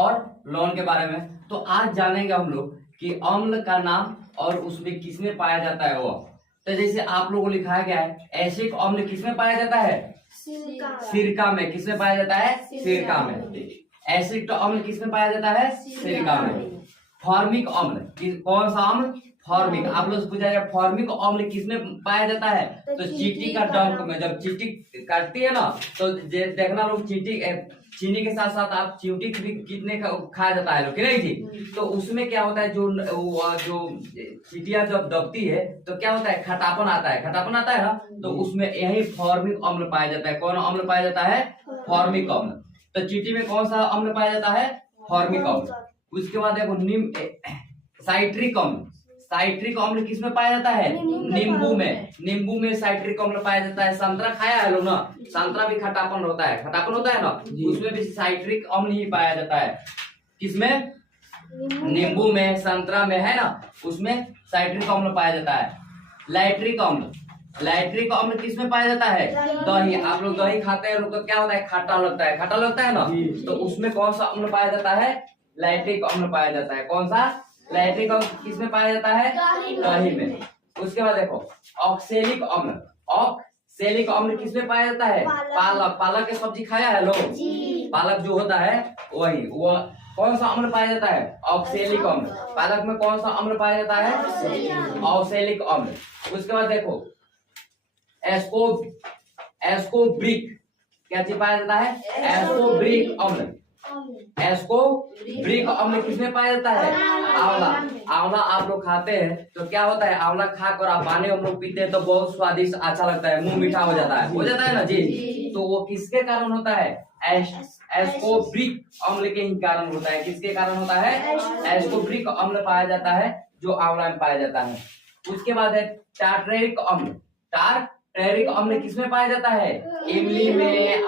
और लौन के बारे में। तो आज जानेंगे हम लोग कि अम्ल का नाम और उसमें किसमें पाया जाता है वो। तो जैसे आप लोगों को लिखाया गया है, एसिड अम्ल किसमें पाया जाता है? सिरका में। किसमें पाया जाता है? सिरका में। एसिड अम्ल किसमें पाया जाता है? सिरका में। फॉर्मिक अम्ल कौन सा अम्ल? फॉर्मिक। आप लोग से पूछा जाए फॉर्मिक अम्ल किसमें पाया जाता है? तो चींटी का डंक में। जब चींटी काटती है ना तो देखना लोग, चीनी के साथ साथ आप चींटी भी कितने खाया जाता है लोग कि नहीं जी? तो उसमें क्या होता है, जो चींटियां जब दबती है तो क्या होता है, खटापन आता है। खटापन आता है ना, तो उसमें यही फॉर्मिक अम्ल पाया जाता है। कौन अम्ल पाया जाता है? फॉर्मिक अम्ल। तो चींटी में कौन सा अम्ल पाया जाता है? फॉर्मिक अम्ल। उसके बाद देखो साइट्रिक अम्ल। साइट्रिक अम्ल किसमें पाया जाता है? नींबू में। नींबू में साइट्रिक अम्ल पाया जाता है। संतरा खाया है लोग ना, संतरा भी खटापन होता है, खटापन होता है ना, उसमें भी साइट्रिक अम्ल ही पाया जाता है। किसमें? नींबू में, संतरा में, है ना, उसमें साइट्रिक अम्ल पाया जाता है। लैट्रिक अम्ल। लैट्रिक अम्ल किसमें पाया जाता है? दही। आप लोग दही खाते हैं लोग तो क्या होता है, खट्टा लगता है, खट्टा लगता है ना, तो उसमें कौन सा अम्ल पाया जाता है? लैट्रिक अम्ल पाया जाता है। कौन सा? लैट्रिक अम्ल किसमें पाया जाता है? दही में। उसके बाद देखो ऑक्सेलिक अम्ल। ऑक्सेलिक अम्ल किसमें पाया जाता है? पालक। पालक की सब्जी खाया है लोग? पालक जो होता है वही, वो कौन सा अम्ल पाया जाता है? ऑक्सेलिक अम्ल। पालक में कौन सा अम्ल पाया जाता है? ऑक्सेलिक अम्ल। उसके बाद देखो एस्कोब्रिक। क्या चीज पाया जाता है? एस्कोब्रिक अम्ल। एस्कोब्रिक अम्ल किसमें पाया जाता है? आंवला। आंवला आप लोग खाते हैं तो क्या होता है, आंवला खाकर आप पानी हम लोग पीते हैं तो बहुत स्वादिष्ट अच्छा लगता है, मुंह मीठा हो जाता है ना जी? तो वो किसके कारण होता है? एस्कोब्रिक अम्ल के ही कारण होता है। किसके कारण होता है? एस्कोब्रिक अम्ल पाया जाता है जो आंवला में पाया जाता है। उसके बाद है टार्टरिक अम्ल। टार्टरिक अम्ल किसमें पाया जाता है? इमली में,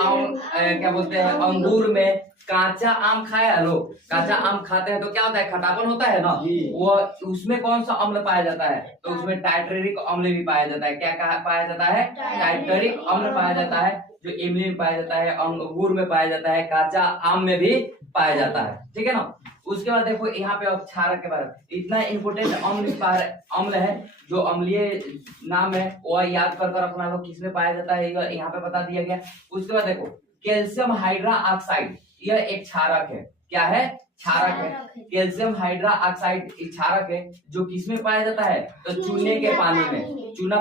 क्या बोलते हैं, अंगूर में। कांचा आम खाया है लोग? कांचा आम खाते हैं तो क्या होता है, खटापन होता है ना, वो उसमें कौन सा अम्ल पाया जाता है? तो उसमें टार्टरिक अम्ल भी पाया जाता है। क्या पाया जाता है? टार्टरिक अम्ल पाया जाता है, जो इमली में पाया जाता है, अंगूर में पाया जाता है, कांचा आम में भी पाया जाता है। ठीक है ना? उसके बाद देखो यहाँ पे अब क्षारक के बारे में, इतना इम्पोर्टेंट अम्ल है जो अम्लीय नाम है वो याद कर अपना लोग किसमें पाया जाता है, यहाँ पे बता दिया गया। उसके बाद देखो कैल्शियम हाइड्रा ऑक्साइड, यह एक क्षारक है। क्या है? क्षारक है। कैल्शियम हाइड्रा ऑक्साइड एक क्षारक है जो किसमें पाया जाता है? तो चूने के पानी में। चूना